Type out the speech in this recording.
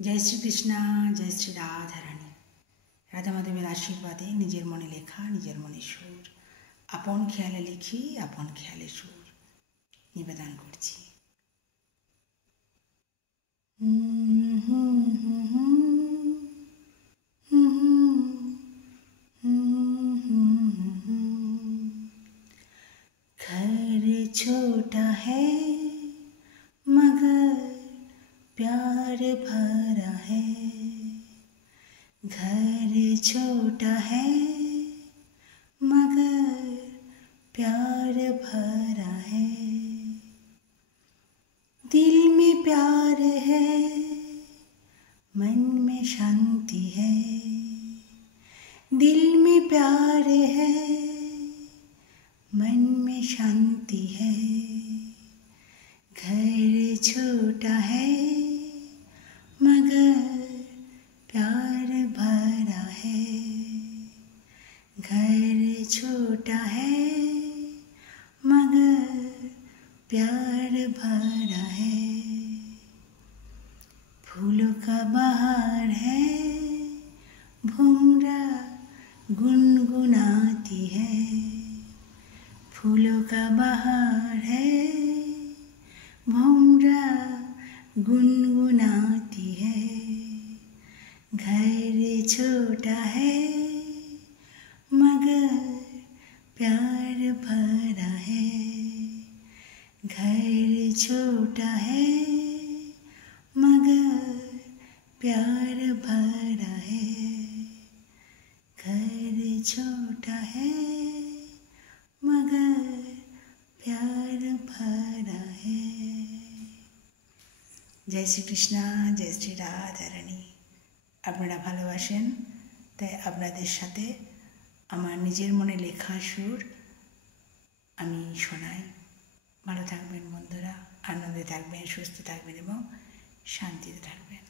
जय श्री कृष्णा, जय श्री राधा रानी। राधा माधवेर आशीर्वादे निजेर मने लेखा, निजेर मने सुर, आपन खेयाले लिखी, आपन खेयाले सुर निवेदन करছি। घर छोटा है मगर प्यार भरा है। घर छोटा है मगर प्यार भरा है। दिल में प्यार है, मन में शांति है। दिल में प्यार है, मन में शांति है। घर छोटा है मगर प्यार भरा है। घर छोटा है मगर प्यार भरा है। फूलों का बहार है, भुमरा गुनगुनाती है। फूलों का बहार है, भुमरा गुनगुनाती है। घर छोटा है मगर प्यार भरा है। घर छोटा है मगर प्यार भरा है। घर छोटा है मगर प्यार भरा है। जय श्री कृष्णा, जय श्री राधा रानी। আপনারা ভালোবাসেন তাই আপনাদের সাথে আমার নিজের মনে লেখা সুর আমি শোনাই। ভালো থাকবেন বন্ধুরা, আনন্দে থাকবেন, সুস্থ থাকবেন এবং শান্তিতে থাকবেন।